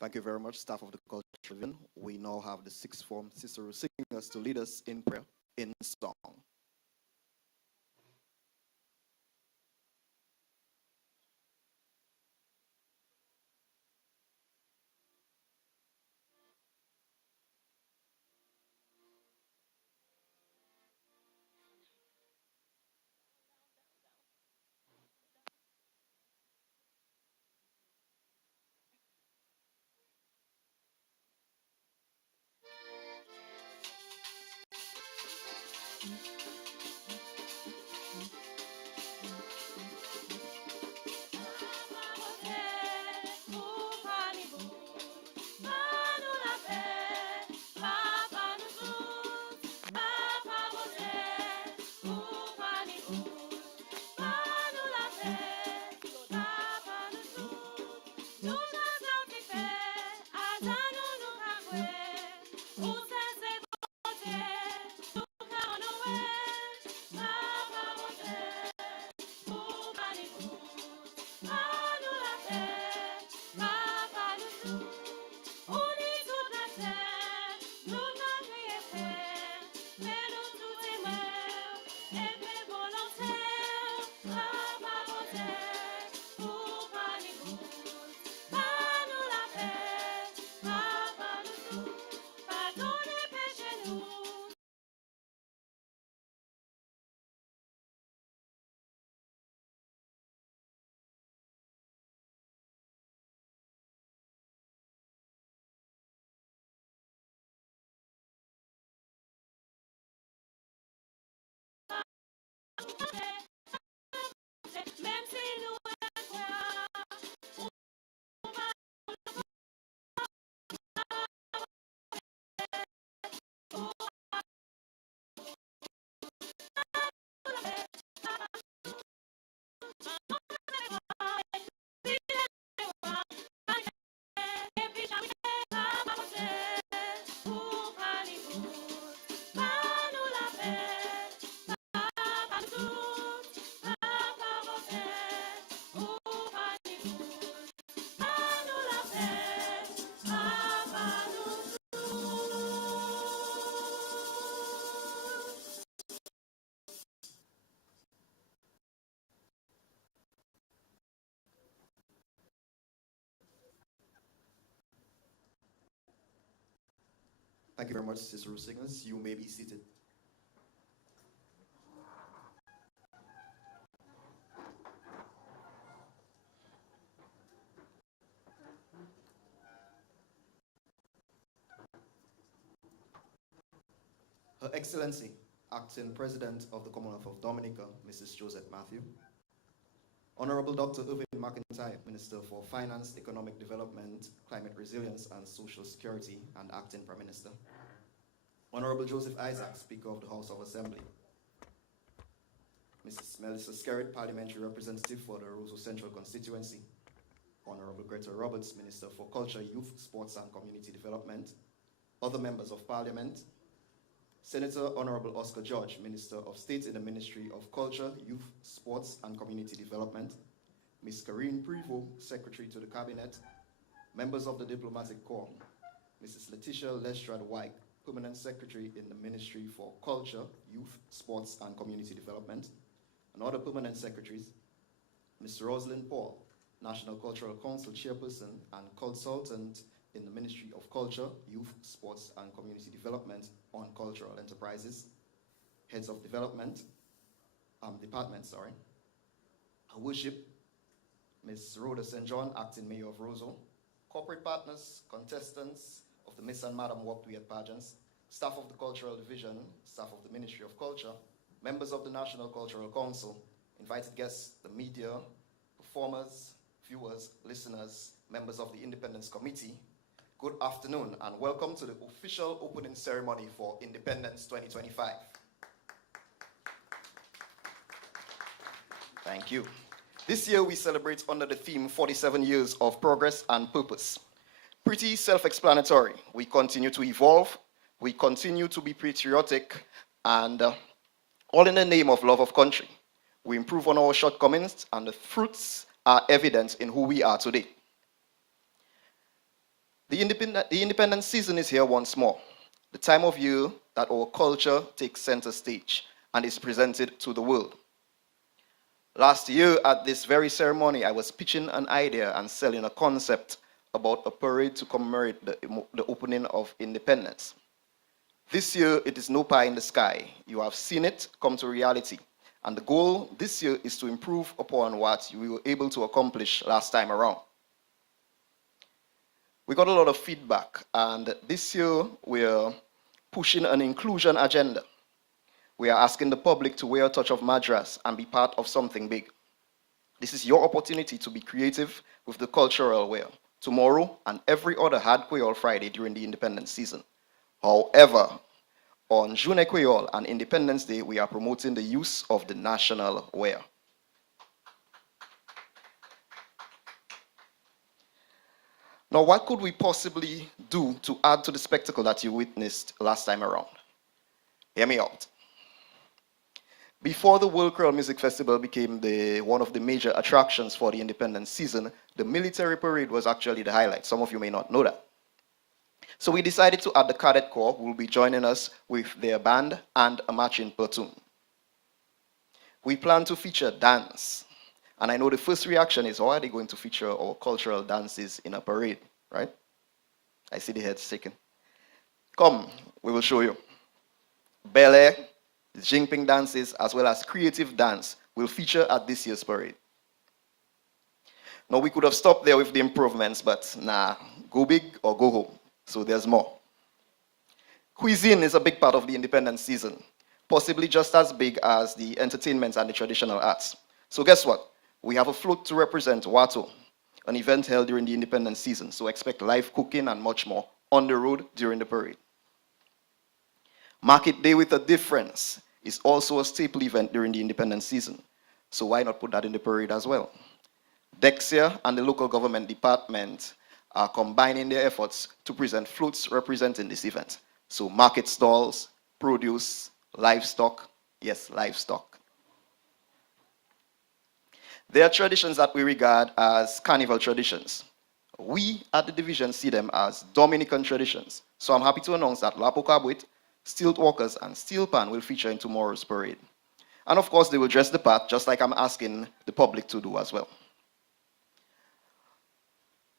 Thank you very much, staff of the Culture Division. We now have the sixth form Cicero singers to lead us in prayer in song. Thank you very much, Cicero singers. You may be seated. Her Excellency, Acting President of the Commonwealth of Dominica, Mrs. Joseph Matthew. Honorable Dr. Irvin McIntyre, Minister for Finance, Economic Development, Climate Resilience, and Social Security, and Acting Prime Minister. Honorable Joseph Isaac, Speaker of the House of Assembly. Mrs. Melissa Skerritt, Parliamentary Representative for the Roseau Central Constituency. Honorable Greta Roberts, Minister for Culture, Youth, Sports, and Community Development. Other members of Parliament. Senator Honorable Oscar George, Minister of State in the Ministry of Culture, Youth, Sports, and Community Development. Ms. Karine Prevost, Secretary to the Cabinet. Members of the Diplomatic Corps. Mrs. Letitia Lestrade White, Permanent Secretary in the Ministry for Culture, Youth, Sports, and Community Development. And other permanent secretaries. Mr. Rosalind Paul, National Cultural Council Chairperson and Consultant in the Ministry of Culture, Youth, Sports, and Community Development on Cultural Enterprises. Heads of Development, Department. Her Worship, Ms. Rhoda St. John, Acting Mayor of Roseau. Corporate partners, contestants of the Miss and Madam Walked We at Pageants, staff of the Cultural Division, staff of the Ministry of Culture, members of the National Cultural Council, invited guests, the media, performers, viewers, listeners, members of the Independence Committee, good afternoon and welcome to the official opening ceremony for Independence 2025. Thank you. This year we celebrate under the theme 47 years of progress and purpose. Pretty self-explanatory. We continue to evolve, we continue to be patriotic, and all in the name of love of country. We improve on our shortcomings, and the fruits are evident in who we are today. The independence season is here once more, the time of year that our culture takes center stage and is presented to the world. Last year at this very ceremony, I was pitching an idea and selling a concept about a parade to commemorate the opening of independence. This year, it is no pie in the sky. You have seen it come to reality. And the goal this year is to improve upon what we were able to accomplish last time around. We got a lot of feedback, and this year we're pushing an inclusion agenda. We are asking the public to wear a touch of Madras and be part of something big. This is your opportunity to be creative with the cultural wear, tomorrow and every other Hard Creole Friday during the independence season. However, on June Creole and Independence Day, we are promoting the use of the national wear. Now, what could we possibly do to add to the spectacle that you witnessed last time around? Hear me out. Before the World Creole Music Festival became one of the major attractions for the independence season, the military parade was actually the highlight. Some of you may not know that. So we decided to add the Cadet Corps, who will be joining us with their band and a marching platoon. We plan to feature dance. And I know the first reaction is, how are they going to feature our cultural dances in a parade, right? I see the heads shaking. Come, we will show you. Ballet, Jingping dances, as well as creative dance will feature at this year's parade. Now, we could have stopped there with the improvements, but nah, go big or go home. So there's more. Cuisine is a big part of the independence season, possibly just as big as the entertainment and the traditional arts. So guess what? We have a float to represent Wato, an event held during the independence season. So expect live cooking and much more on the road during the parade. Market Day with a Difference is also a staple event during the independence season. So why not put that in the parade as well? Dexia and the local government department are combining their efforts to present floats representing this event. So market stalls, produce, livestock, yes, livestock. There are traditions that we regard as carnival traditions. We at the division see them as Dominican traditions. So I'm happy to announce that Lapo Cabwit, Stilt Walkers, and Steel Pan will feature in tomorrow's parade. And of course, they will dress the part, just like I'm asking the public to do as well.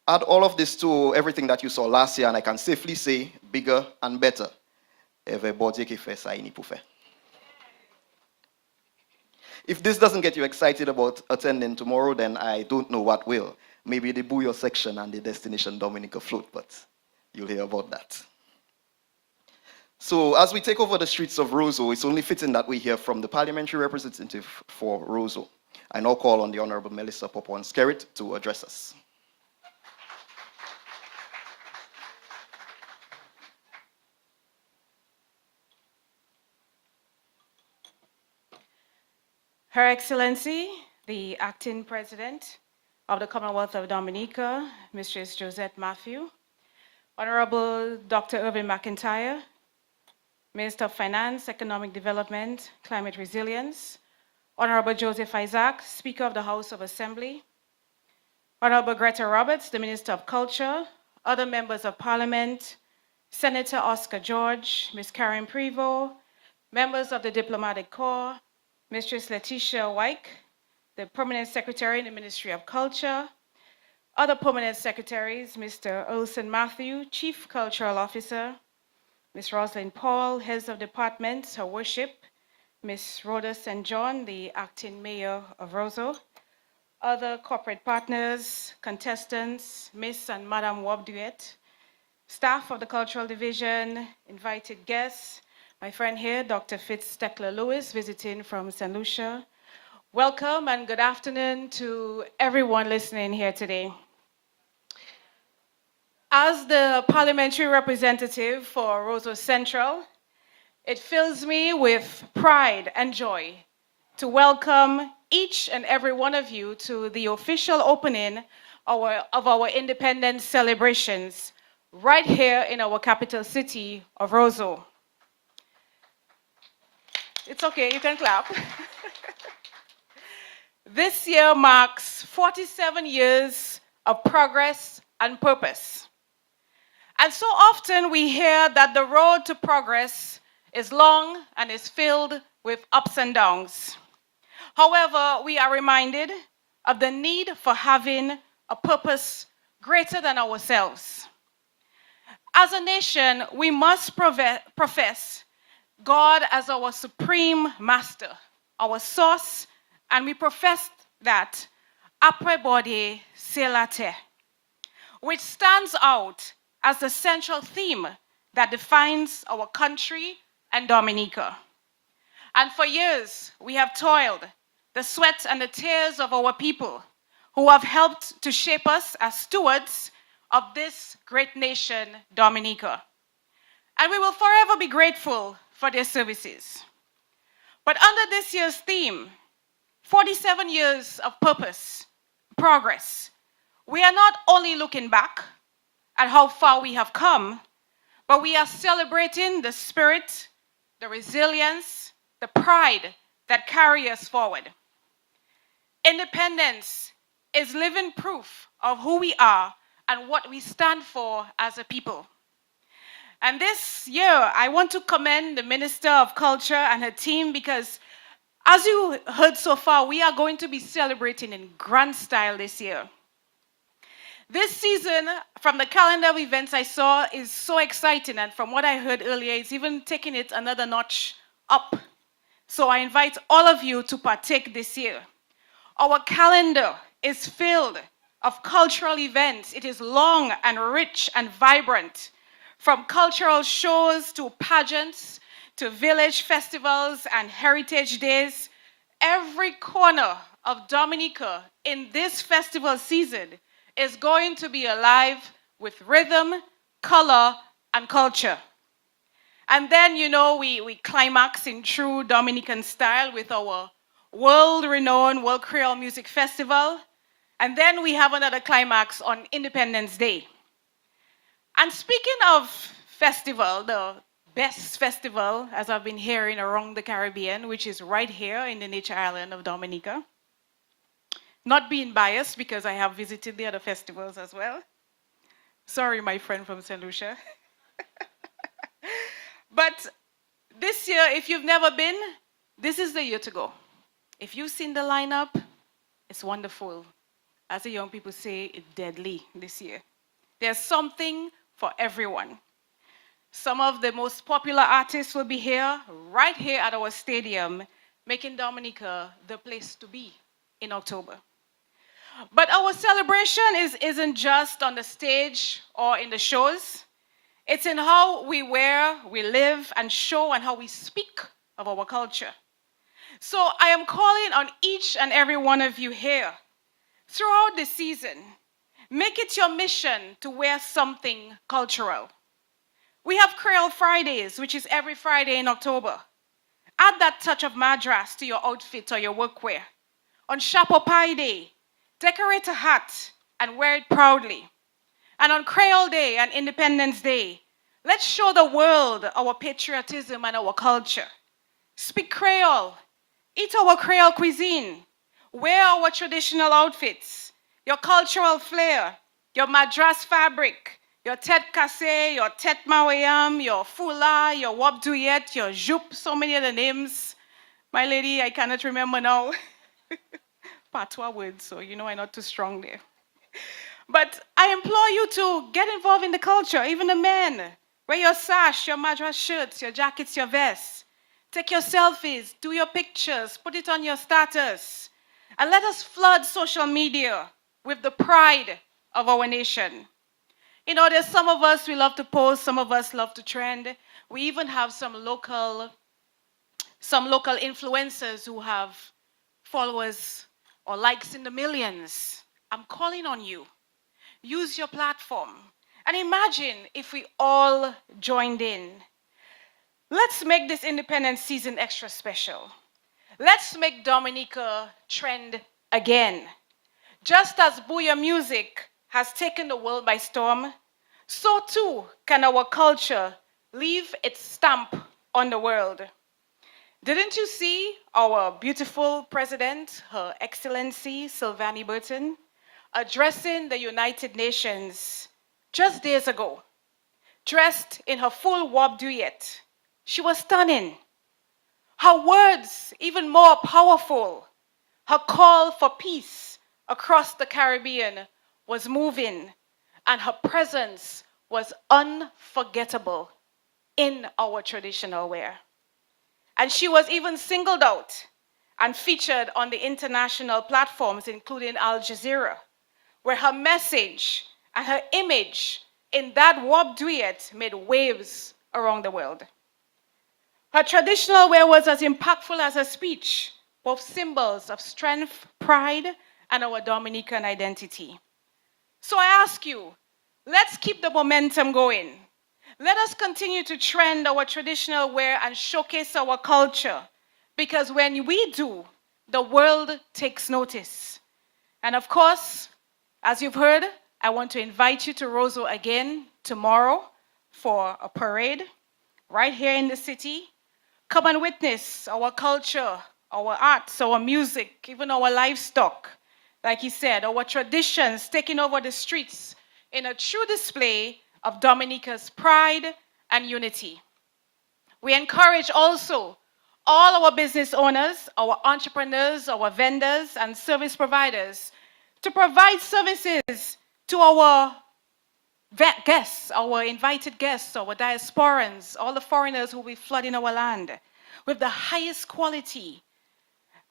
Add all of this to everything that you saw last year, and I can safely say bigger and better. If this doesn't get you excited about attending tomorrow, then I don't know what will. Maybe the Bouillon section and the Destination Dominica float, but you'll hear about that. So as we take over the streets of Roseau, it's only fitting that we hear from the parliamentary representative for Roseau. I now call on the Honorable Melissa Popon-Skerrit to address us. Her Excellency, the Acting President of the Commonwealth of Dominica, Mistress Josette Matthew, Honorable Dr. Irvin McIntyre, Minister of Finance, Economic Development, Climate Resilience, Honorable Joseph Isaac, Speaker of the House of Assembly, Honorable Greta Roberts, the Minister of Culture, other members of Parliament, Senator Oscar George, Ms. Karen Prevost, members of the Diplomatic Corps, Mistress Letitia Wyke, the Permanent Secretary in the Ministry of Culture, other Permanent Secretaries, Mr. Olson Matthew, Chief Cultural Officer, Ms. Rosalind Paul, Heads of Departments, Her Worship, Ms. Rhoda St. John, the Acting Mayor of Roseau, other corporate partners, contestants, Miss and Madam Wobduet, staff of the Cultural Division, invited guests, my friend here, Dr. Fitz Steckler-Lewis, visiting from St. Lucia. Welcome and good afternoon to everyone listening here today. As the parliamentary representative for Roseau Central, it fills me with pride and joy to welcome each and every one of you to the official opening of our independence celebrations right here in our capital city of Roseau. It's okay, you can clap. This year marks 47 years of progress and purpose. And so often we hear that the road to progress is long and is filled with ups and downs. However, we are reminded of the need for having a purpose greater than ourselves. As a nation, we must profess God as our supreme master, our source, and we profess that après body c'est la terre, which stands out as the central theme that defines our country and Dominica. And for years, we have toiled the sweat and the tears of our people who have helped to shape us as stewards of this great nation, Dominica. And we will forever be grateful for their services. But under this year's theme, 47 years of purpose, progress, we are not only looking back at how far we have come, but we are celebrating the spirit, the resilience, the pride that carry us forward. Independence is living proof of who we are and what we stand for as a people. And this year, I want to commend the Minister of Culture and her team because, as you heard so far, we are going to be celebrating in grand style this year. This season, from the calendar of events I saw, is so exciting, and from what I heard earlier, it's even taking it another notch up. So I invite all of you to partake this year. Our calendar is filled of cultural events. It is long and rich and vibrant, from cultural shows to pageants to village festivals and heritage days. Every corner of Dominica in this festival season is going to be alive with rhythm, color, and culture. And then, you know, we climax in true Dominican style with our world-renowned World Creole Music Festival. And then we have another climax on Independence Day. And speaking of festival, the best festival, as I've been hearing around the Caribbean, which is right here in the nature island of Dominica. Not being biased because I have visited the other festivals as well. Sorry, my friend from St. Lucia. But this year, if you've never been, this is the year to go. If you've seen the lineup, it's wonderful. As the young people say, it's deadly this year. There's something for everyone. Some of the most popular artists will be here, right here at our stadium, making Dominica the place to be in October. But our celebration isn't just on the stage or in the shows. It's in how we wear, we live, and show, and how we speak of our culture. So I am calling on each and every one of you here, throughout the season, make it your mission to wear something cultural. We have Creole Fridays, which is every Friday in October. Add that touch of Madras to your outfit or your workwear. On Chapeau Pie Day, decorate a hat and wear it proudly. And on Creole Day and Independence Day, let's show the world our patriotism and our culture. Speak Creole, eat our Creole cuisine, wear our traditional outfits, your cultural flair, your Madras fabric, your tête cassée, your tête mawayam, your fula, your wabduyet, your jupe, so many other names. My lady, I cannot remember now. Patois words, so you know I'm not too strong there. But I implore you to get involved in the culture, even the men. Wear your sash, your Madras shirts, your jackets, your vests. Take your selfies, do your pictures, put it on your status. And let us flood social media with the pride of our nation. You know, there's some of us, we love to post, some of us love to trend. We even have some local influencers who have followers or likes in the millions. I'm calling on you. Use your platform. And imagine if we all joined in. Let's make this independence season extra special. Let's make Dominica trend again. Just as Booyah music has taken the world by storm, so too can our culture leave its stamp on the world. Didn't you see our beautiful president, Her Excellency Sylvanie Burton, addressing the United Nations just days ago? dressed in her full warp duet. She was stunning. Her words, even more powerful. Her call for peace across the Caribbean was moving, and her presence was unforgettable in our traditional wear. And she was even singled out and featured on the international platforms, including Al Jazeera, where her message and her image in that warp duet made waves around the world. Her traditional wear was as impactful as her speech, both symbols of strength, pride, and our Dominican identity. So I ask you, let's keep the momentum going. Let us continue to trend our traditional wear and showcase our culture, because when we do, the world takes notice. And of course, as you've heard, I want to invite you to Roseau again tomorrow for a parade right here in the city. Come and witness our culture, our arts, our music, even our livestock. Like he said, our traditions taking over the streets in a true display of Dominica's pride and unity. We encourage also all our business owners, our entrepreneurs, our vendors, and service providers to provide services to our guests, our invited guests, our diasporans, all the foreigners who will be flooding our land with the highest quality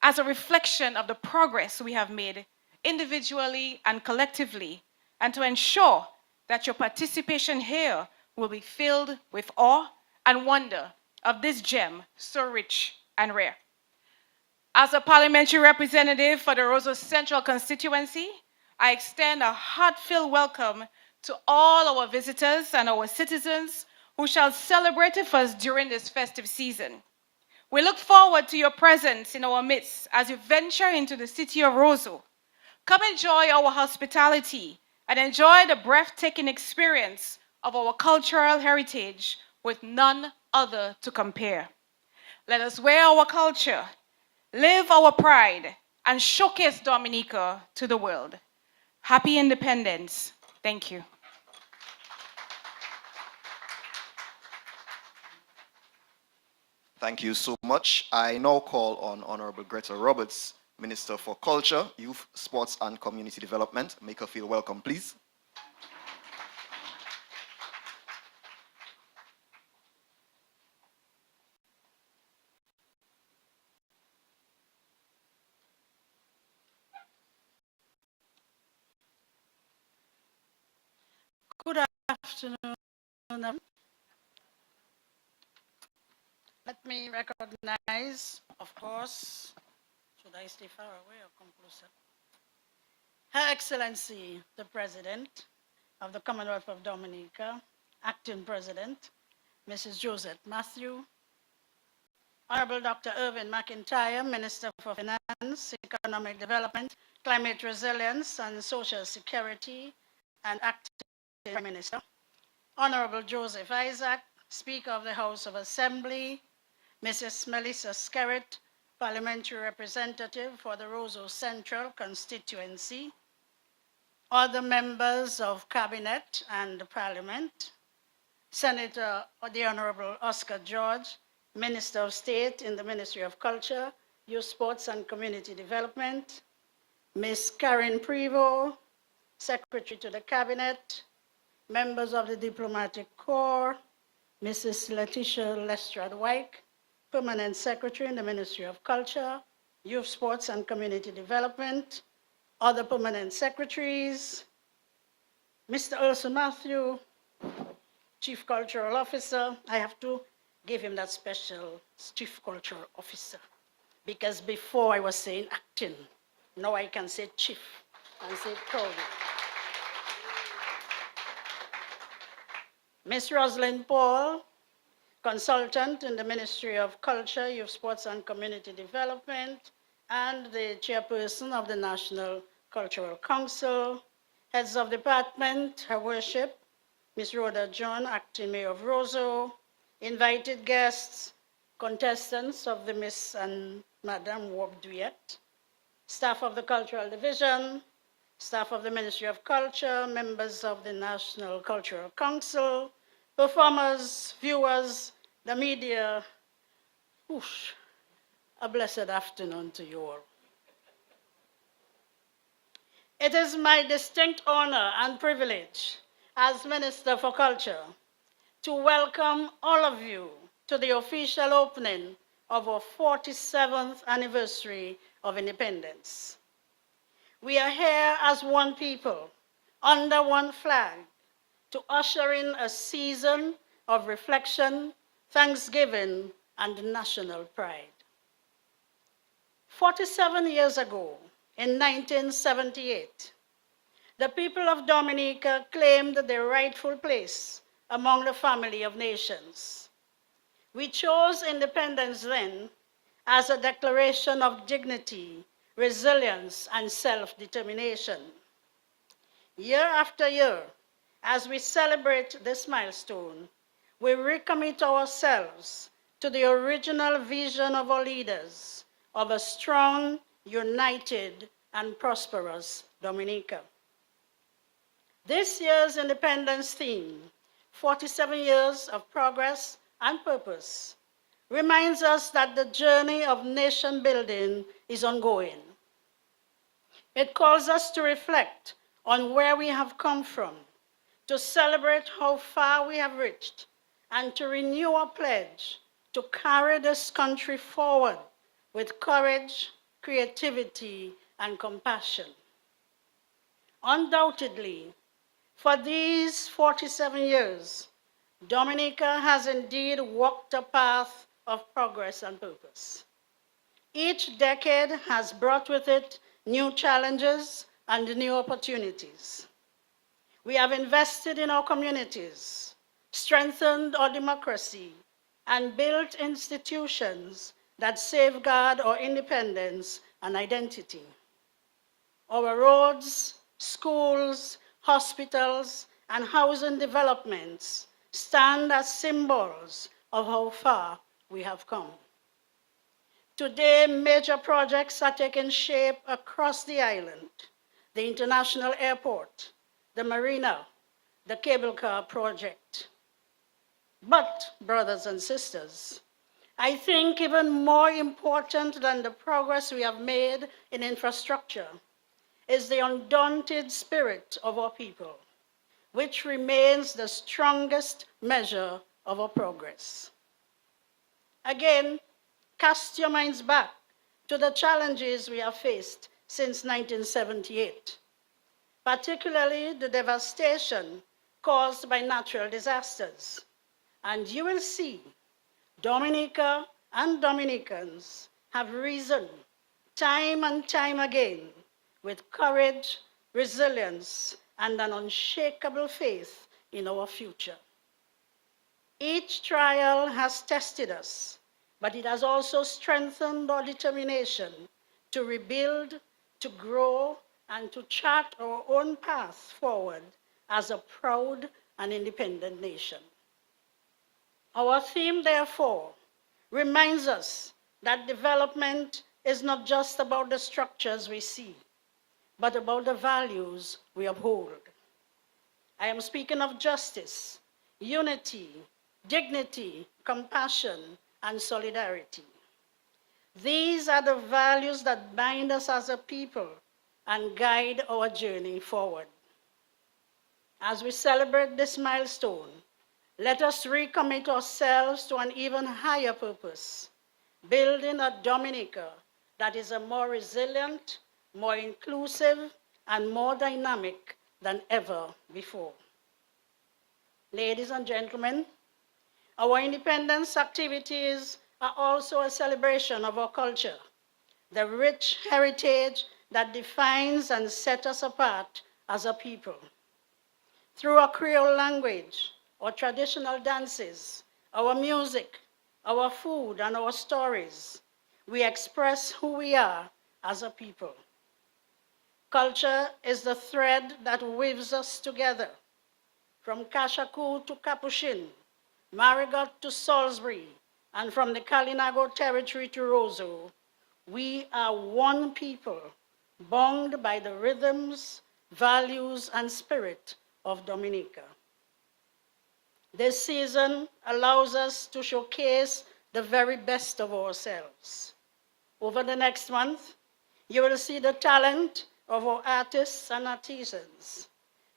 as a reflection of the progress we have made individually and collectively, and to ensure that your participation here will be filled with awe and wonder of this gem so rich and rare. As a parliamentary representative for the Roseau Central constituency, I extend a heartfelt welcome to all our visitors and our citizens who shall celebrate with us during this festive season. We look forward to your presence in our midst as you venture into the city of Roseau. Come enjoy our hospitality and enjoy the breathtaking experience of our cultural heritage with none other to compare. Let us wear our culture, live our pride, and showcase Dominica to the world. Happy Independence. Thank you. Thank you so much. I now call on Honorable Greta Roberts, Minister for Culture, Youth, Sports and Community Development. Make her feel welcome, please. Good afternoon. Let me recognize, of course, should I stay far away or come closer? Her Excellency, the President of the Commonwealth of Dominica, Acting President, Mrs. Josette Matthew, Honorable Dr. Irvin McIntyre, Minister for Finance, Economic Development, Climate Resilience, and Social Security, and Acting Prime Minister, Honorable Joseph Isaac, Speaker of the House of Assembly, Mrs. Melissa Skerritt, Parliamentary Representative for the Roseau Central constituency, other members of Cabinet and the Parliament, Senator the Honorable Oscar George, Minister of State in the Ministry of Culture, Youth, Sports and Community Development, Ms. Karen Prevost, Secretary to the Cabinet, members of the Diplomatic Corps, Mrs. Letitia Lestrade-Wyke, Permanent Secretary in the Ministry of Culture, Youth, Sports and Community Development, other permanent secretaries, Mr. Urso Matthew, Chief Cultural Officer. I have to give him that special Chief Cultural Officer, because before I was saying acting, now I can say chief and say proudly. Ms. Rosalind Paul, consultant in the Ministry of Culture, Youth, Sports and Community Development, and the chairperson of the National Cultural Council. Heads of department, Her Worship, Ms. Rhoda John, acting Mayor of Roseau, invited guests, contestants of the Miss and Madam Warp Duet, staff of the Cultural Division, staff of the Ministry of Culture, members of the National Cultural Council, performers, viewers, the media, whoosh, a blessed afternoon to you all. It is my distinct honor and privilege as Minister for Culture to welcome all of you to the official opening of our 47th anniversary of independence. We are here as one people, under one flag, to usher in a season of reflection, thanksgiving, and national pride. 47 years ago, in 1978, the people of Dominica claimed their rightful place among the family of nations. We chose independence then as a declaration of dignity, resilience, and self-determination. Year after year, as we celebrate this milestone, we recommit ourselves to the original vision of our leaders of a strong, united, and prosperous Dominica. This year's independence theme, 47 years of progress and purpose, reminds us that the journey of nation building is ongoing. It calls us to reflect on where we have come from, to celebrate how far we have reached, and to renew our pledge to carry this country forward with courage, creativity, and compassion. Undoubtedly, for these 47 years, Dominica has indeed walked a path of progress and purpose. Each decade has brought with it new challenges and new opportunities. We have invested in our communities, strengthened our democracy, and built institutions that safeguard our independence and identity. Our roads, schools, hospitals, and housing developments stand as symbols of how far we have come. Today, major projects are taking shape across the island: the international airport, the marina, the cable car project. But, brothers and sisters, I think even more important than the progress we have made in infrastructure is the undaunted spirit of our people, which remains the strongest measure of our progress. Again, cast your minds back to the challenges we have faced since 1978, particularly the devastation caused by natural disasters. And you will see Dominica and Dominicans have risen time and time again with courage, resilience, and an unshakable faith in our future. Each trial has tested us, but it has also strengthened our determination to rebuild, to grow, and to chart our own path forward as a proud and independent nation. Our theme, therefore, reminds us that development is not just about the structures we see, but about the values we uphold. I am speaking of justice, unity, dignity, compassion, and solidarity. These are the values that bind us as a people and guide our journey forward. As we celebrate this milestone, let us recommit ourselves to an even higher purpose, building a Dominica that is a more resilient, more inclusive, and more dynamic than ever before. Ladies and gentlemen, our independence activities are also a celebration of our culture, the rich heritage that defines and sets us apart as a people. Through our Creole language, our traditional dances, our music, our food, and our stories, we express who we are as a people. Culture is the thread that weaves us together. From Kashaku to Capuchin, Marigot to Salisbury, and from the Kalinago territory to Roseau, we are one people, bound by the rhythms, values, and spirit of Dominica. This season allows us to showcase the very best of ourselves. Over the next month, you will see the talent of our artists and artisans,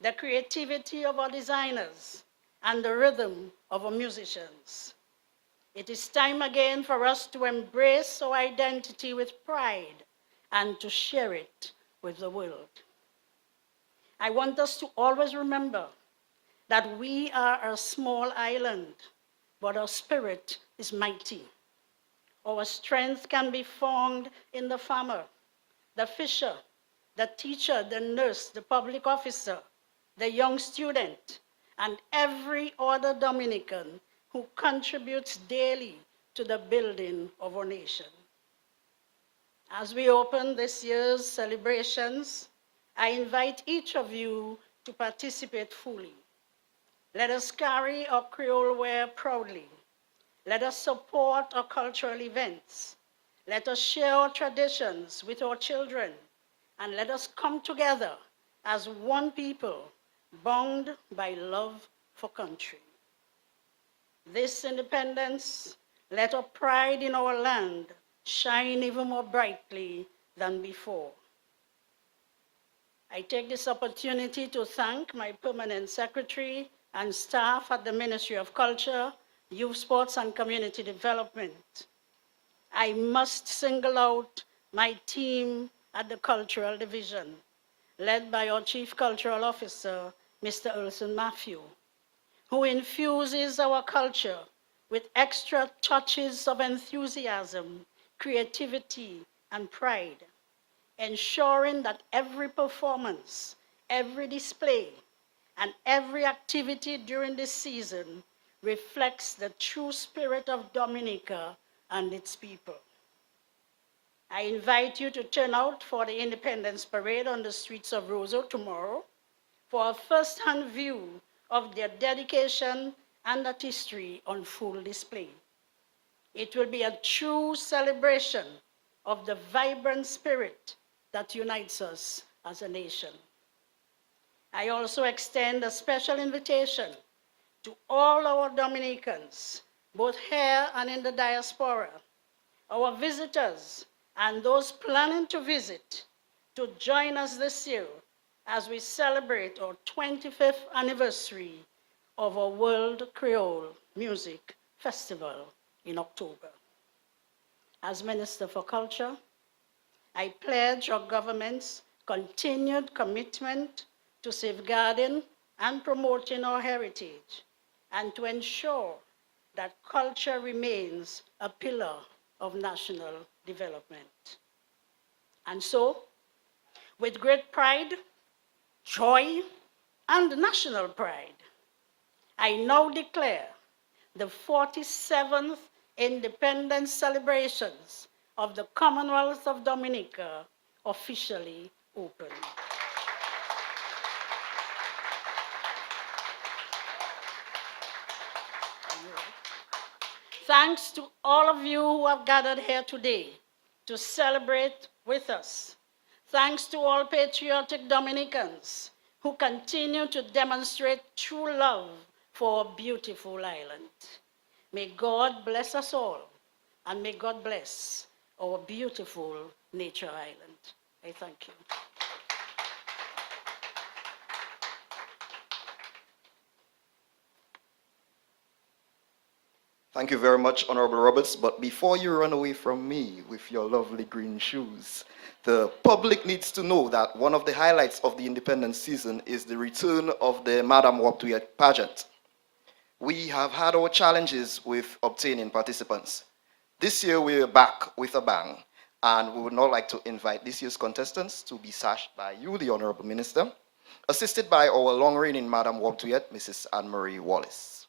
the creativity of our designers, and the rhythm of our musicians. It is time again for us to embrace our identity with pride and to share it with the world. I want us to always remember that we are a small island, but our spirit is mighty. Our strength can be found in the farmer, the fisher, the teacher, the nurse, the public officer, the young student, and every other Dominican who contributes daily to the building of our nation. As we open this year's celebrations, I invite each of you to participate fully. Let us carry our Creole wear proudly. Let us support our cultural events. Let us share our traditions with our children, and let us come together as one people, bound by love for country. This independence, let our pride in our land shine even more brightly than before. I take this opportunity to thank my permanent secretary and staff at the Ministry of Culture, Youth, Sports, and Community Development. I must single out my team at the Cultural Division, led by our Chief Cultural Officer, Mr. Urson Matthew, who infuses our culture with extra touches of enthusiasm, creativity, and pride, ensuring that every performance, every display, and every activity during this season reflects the true spirit of Dominica and its people. I invite you to turn out for the Independence Parade on the streets of Roseau tomorrow for a first-hand view of their dedication and artistry on full display. It will be a true celebration of the vibrant spirit that unites us as a nation. I also extend a special invitation to all our Dominicans, both here and in the diaspora, our visitors, and those planning to visit, to join us this year as we celebrate our 25th anniversary of our World Creole Music Festival in October. As Minister for Culture, I pledge our government's continued commitment to safeguarding and promoting our heritage, and to ensure that culture remains a pillar of national development. And so, with great pride, joy, and national pride, I now declare the 47th Independence celebrations of the Commonwealth of Dominica officially open. Thanks to all of you who have gathered here today to celebrate with us. Thanks to all patriotic Dominicans who continue to demonstrate true love for our beautiful island. May God bless us all, and may God bless our beautiful nature island. I thank you. Thank you very much, Honorable Roberts. But before you run away from me with your lovely green shoes, the public needs to know that one of the highlights of the Independence season is the return of the Madam Waptuyet pageant. We have had our challenges with obtaining participants. This year we're back with a bang, and we would now like to invite this year's contestants to be sashed by you, the Honorable Minister, assisted by our long-reigning Madam Waptuyet, Mrs. Anne-Marie Wallace.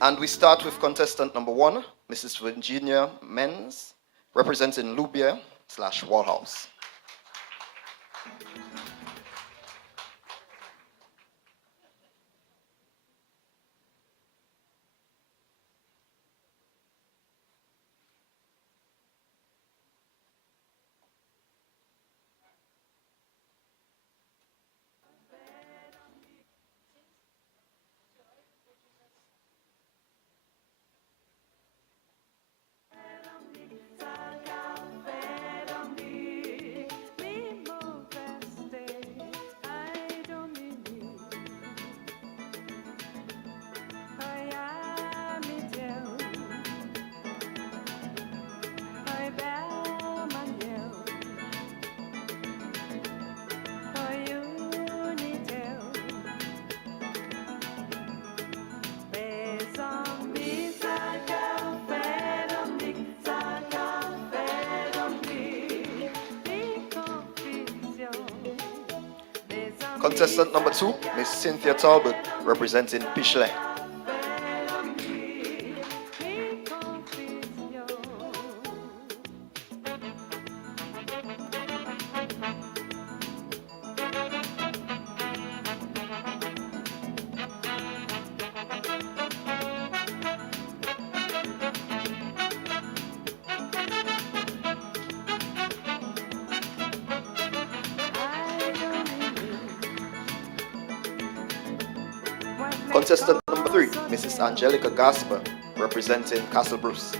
And we start with contestant number 1, Mrs. Virginia Menz, representing Lubia / Wallhouse. Contestant number 2, Miss Cynthia Talbot, representing Pishley. Contestant number 3, Mrs. Angelica Gasper, representing Castle Bruce.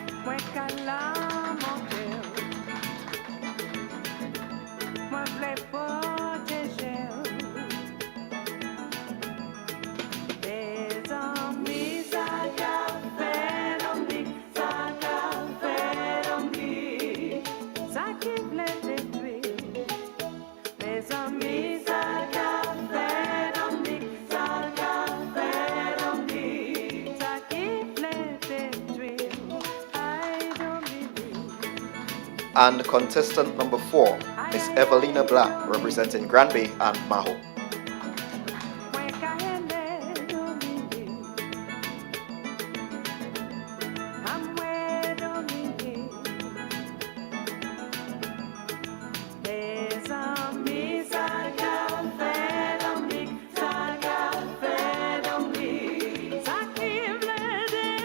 And contestant number 4, Miss Evelina Black, representing Granby and Maho.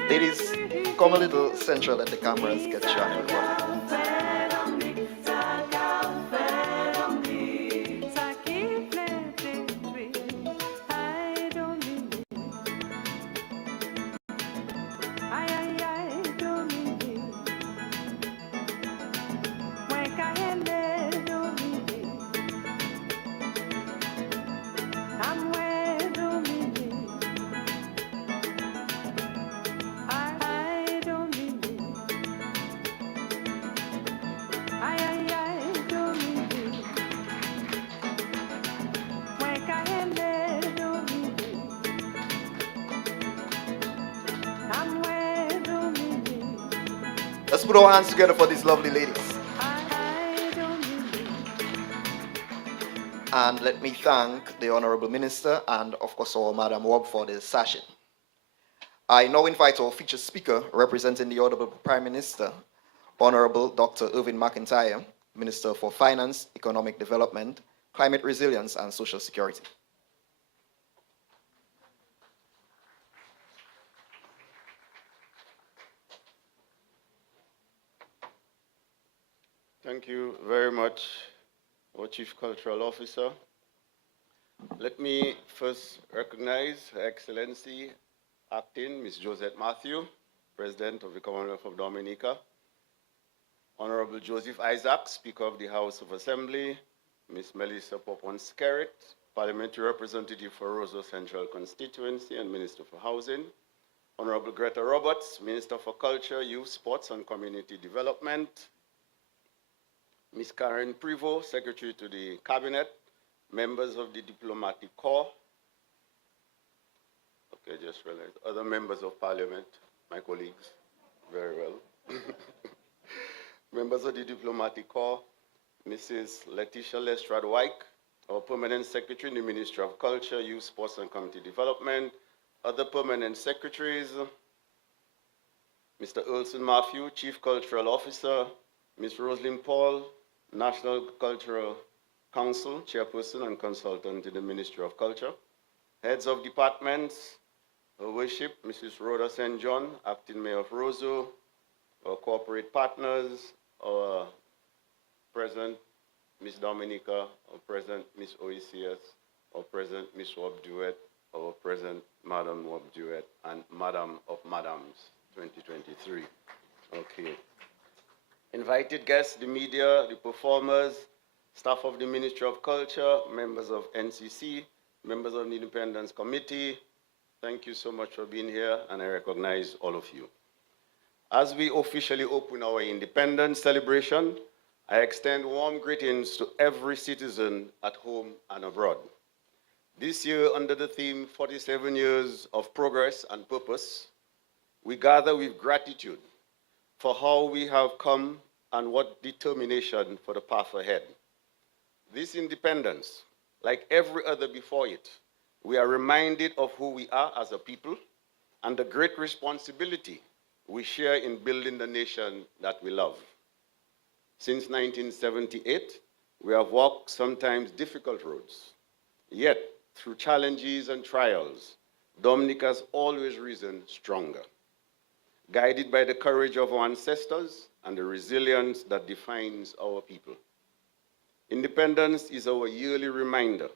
Ladies, come a little central, let the cameras get you on everybody. Let's put our hands together for these lovely ladies. And let me thank the Honorable Minister and, of course, our Madam Wob for this session. I now invite our featured speaker representing the Honorable Prime Minister, Honorable Dr. Irvin McIntyre, Minister for Finance, Economic Development, Climate Resilience, and Social Security. Thank you very much, our Chief Cultural Officer. Let me first recognize Her Excellency Acting Ms. Josette Matthew, President of the Commonwealth of Dominica, Honorable Joseph Isaac, Speaker of the House of Assembly, Ms. Melissa Popon-Skerrit, Parliamentary Representative for Roseau Central Constituency and Minister for Housing, Honorable Greta Roberts, Minister for Culture, Youth, Sports and Community Development, Ms. Karen Prevost, Secretary to the Cabinet, members of the Diplomatic Corps, okay, just realized, other members of Parliament, my colleagues, very well. Members of the Diplomatic Corps, Mrs. Letitia Lestrade-Wyke, our Permanent Secretary in the Ministry of Culture, Youth, Sports and Community Development, other Permanent Secretaries, Mr. Ulson Matthew, Chief Cultural Officer, Ms. Rosalind Paul, National Cultural Council, Chairperson and Consultant in the Ministry of Culture, Heads of Departments, Her Worship, Mrs. Rhoda St. John, Acting Mayor of Roseau, our corporate partners, our President, Ms. Dominica, our President, Ms. OECS, our President, Ms. Wob Duet, our President, Madam Wob Duet, and Madam of Madams 2023. Okay. Invited guests, the media, the performers, staff of the Ministry of Culture, members of NCC, members of the Independence Committee, thank you so much for being here, and I recognize all of you. As we officially open our independence celebration, I extend warm greetings to every citizen at home and abroad. This year, under the theme 47 Years of Progress and Purpose, we gather with gratitude for how we have come and what determination for the path ahead. This independence like every other before it, we are reminded of who we are as a people and the great responsibility we share in building the nation that we love. Since 1978, we have walked sometimes difficult roads. Yet, through challenges and trials, Dominica has always risen stronger, guided by the courage of our ancestors and the resilience that defines our people. Independence is our yearly reminder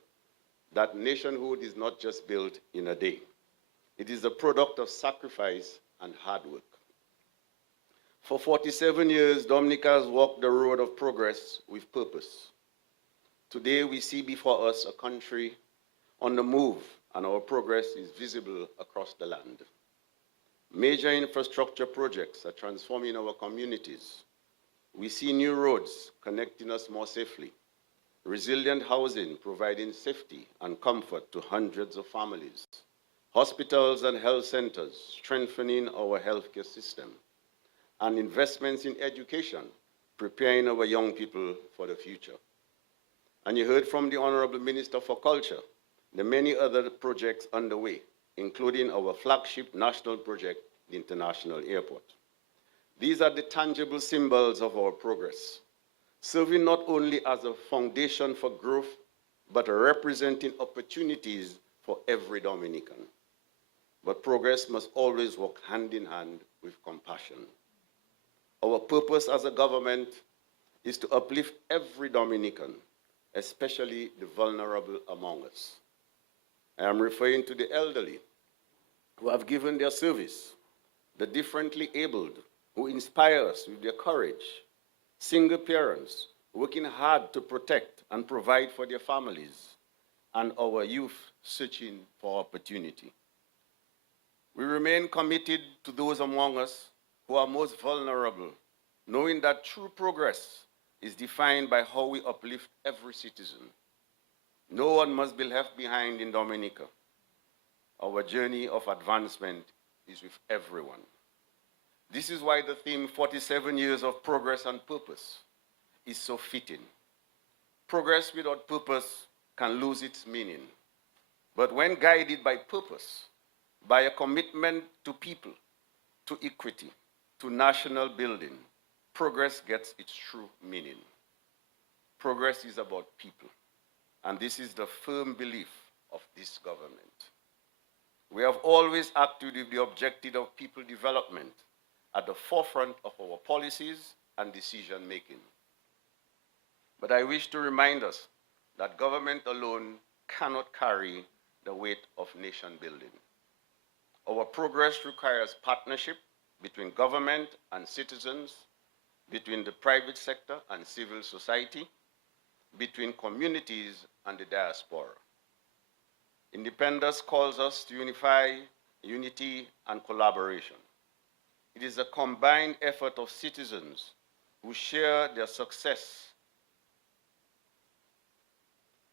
that nationhood is not just built in a day. It is the product of sacrifice and hard work. For 47 years, Dominica has walked the road of progress with purpose. Today, we see before us a country on the move, and our progress is visible across the land. Major infrastructure projects are transforming our communities. We see new roads connecting us more safely, resilient housing providing safety and comfort to hundreds of families, hospitals and health centers strengthening our healthcare system, and investments in education preparing our young people for the future. And you heard from the Honorable Minister for Culture the many other projects underway, including our flagship national project, the International Airport. These are the tangible symbols of our progress, serving not only as a foundation for growth, but representing opportunities for every Dominican. But progress must always walk hand in hand with compassion. Our purpose as a government is to uplift every Dominican, especially the vulnerable among us. I am referring to the elderly who have given their service, the differently abled who inspire us with their courage, single parents working hard to protect and provide for their families, and our youth searching for opportunity. We remain committed to those among us who are most vulnerable, knowing that true progress is defined by how we uplift every citizen. No one must be left behind in Dominica. Our journey of advancement is with everyone. This is why the theme 47 years of progress and purpose is so fitting. Progress without purpose can lose its meaning. But when guided by purpose, by a commitment to people, to equity, to national building, progress gets its true meaning. Progress is about people, and this is the firm belief of this government. We have always acted with the objective of people development at the forefront of our policies and decision making. But I wish to remind us that government alone cannot carry the weight of nation building. Our progress requires partnership between government and citizens, between the private sector and civil society, between communities and the diaspora. Independence calls us to unity and collaboration. It is a combined effort of citizens who share their success.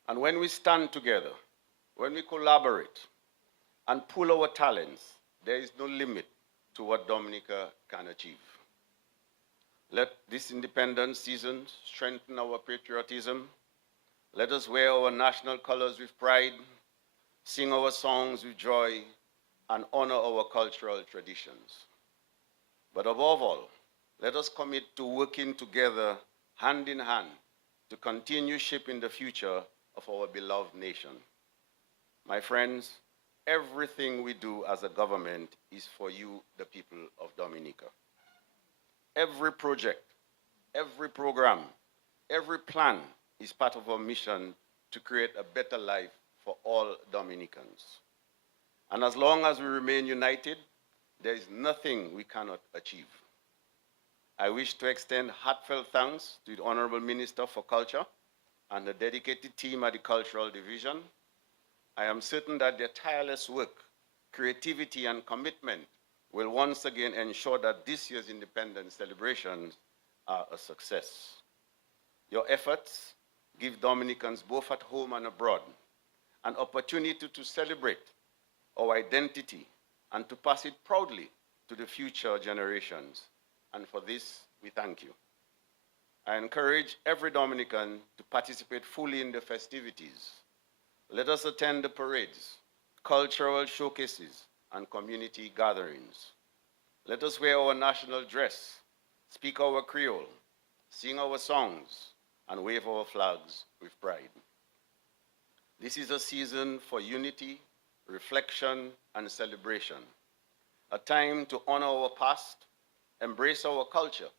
And when we stand together, when we collaborate and pool our talents, there is no limit to what Dominica can achieve. Let this independence season strengthen our patriotism. Let us wear our national colors with pride, sing our songs with joy, and honor our cultural traditions. But above all, let us commit to working together hand in hand to continue shaping the future of our beloved nation. My friends, everything we do as a government is for you, the people of Dominica. Every project, every program, every plan is part of our mission to create a better life for all Dominicans. And as long as we remain united, there is nothing we cannot achieve. I wish to extend heartfelt thanks to the Honorable Minister for Culture and the dedicated team at the Cultural Division. I am certain that their tireless work, creativity, and commitment will once again ensure that this year's independence celebrations are a success. Your efforts give Dominicans both at home and abroad an opportunity to celebrate our identity and to pass it proudly to the future generations. And for this, we thank you. I encourage every Dominican to participate fully in the festivities, Let us attend the parades, cultural showcases, and community gatherings. Let us wear our national dress, speak our Creole, sing our songs, and wave our flags with pride. This is a season for unity, reflection, and celebration, a time to honor our past, embrace our culture,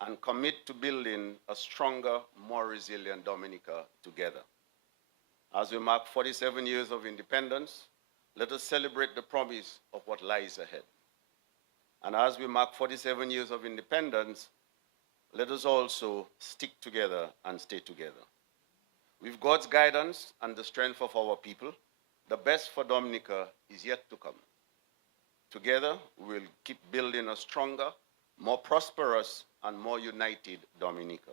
and commit to building a stronger, more resilient Dominica together. As we mark 47 years of independence, let us celebrate the promise of what lies ahead. And as we mark 47 years of independence, let us also stick together and stay together. With God's guidance and the strength of our people, the best for Dominica is yet to come. Together, we will keep building a stronger, more prosperous, and more united Dominica.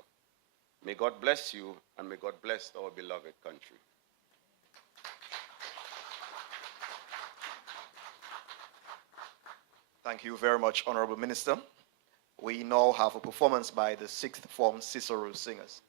May God bless you, and may God bless our beloved country. Thank you very much, Honorable Minister. We now have a performance by the sixth form Cicero Singers.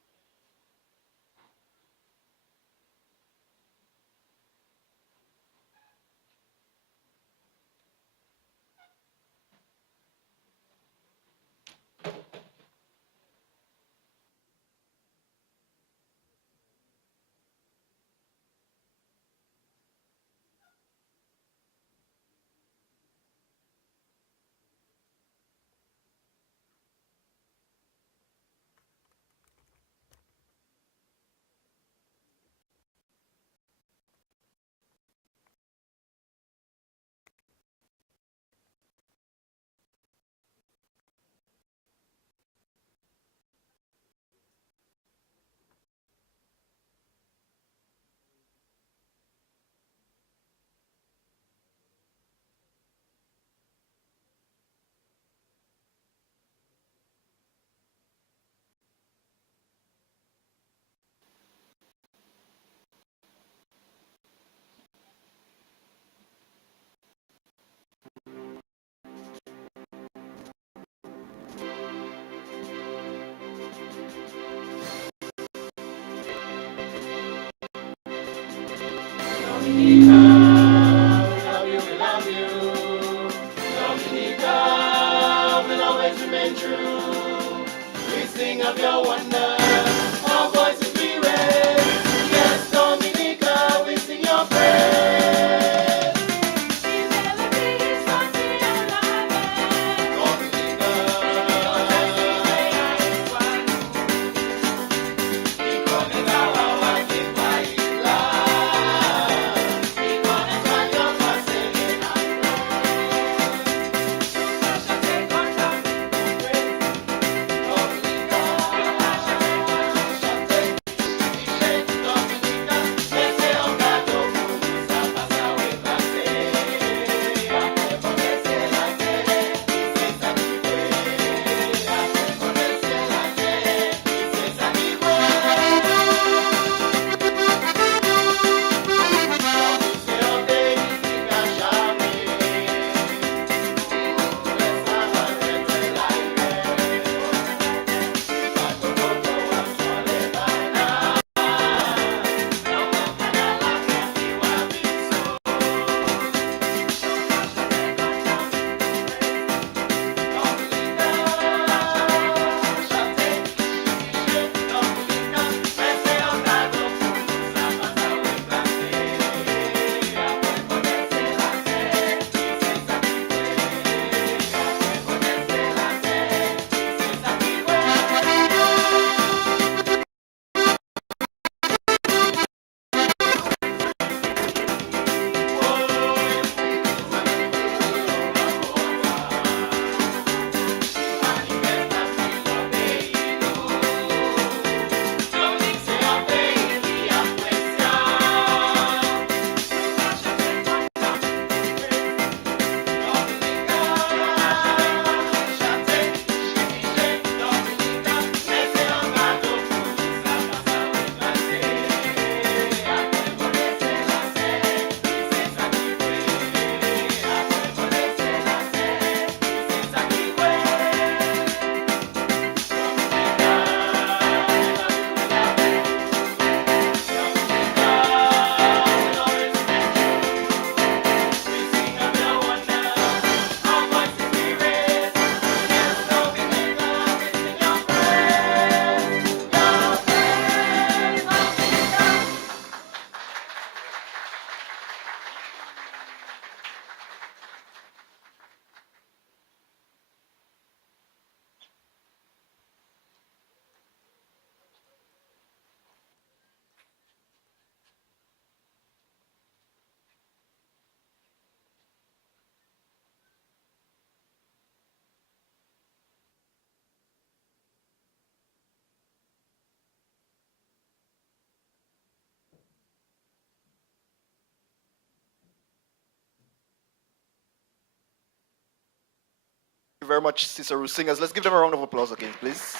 you very much, Cicero Singers. Let's give them a round of applause again, please.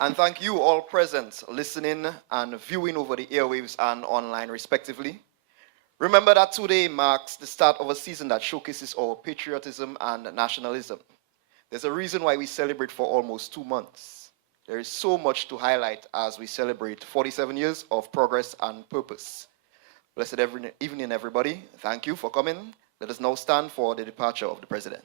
And thank you all present, listening and viewing over the airwaves and online respectively. Remember that today marks the start of a season that showcases our patriotism and nationalism. There's a reason why we celebrate for almost 2 months. There is so much to highlight as we celebrate 47 years of progress and purpose. Blessed evening, everybody. Thank you for coming. Let us now stand for the departure of the President.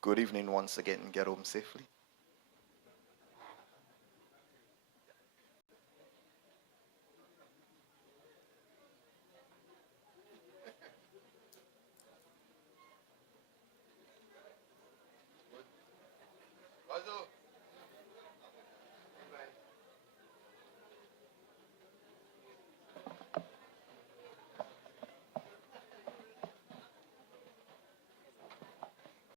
Good evening once again. Get home safely.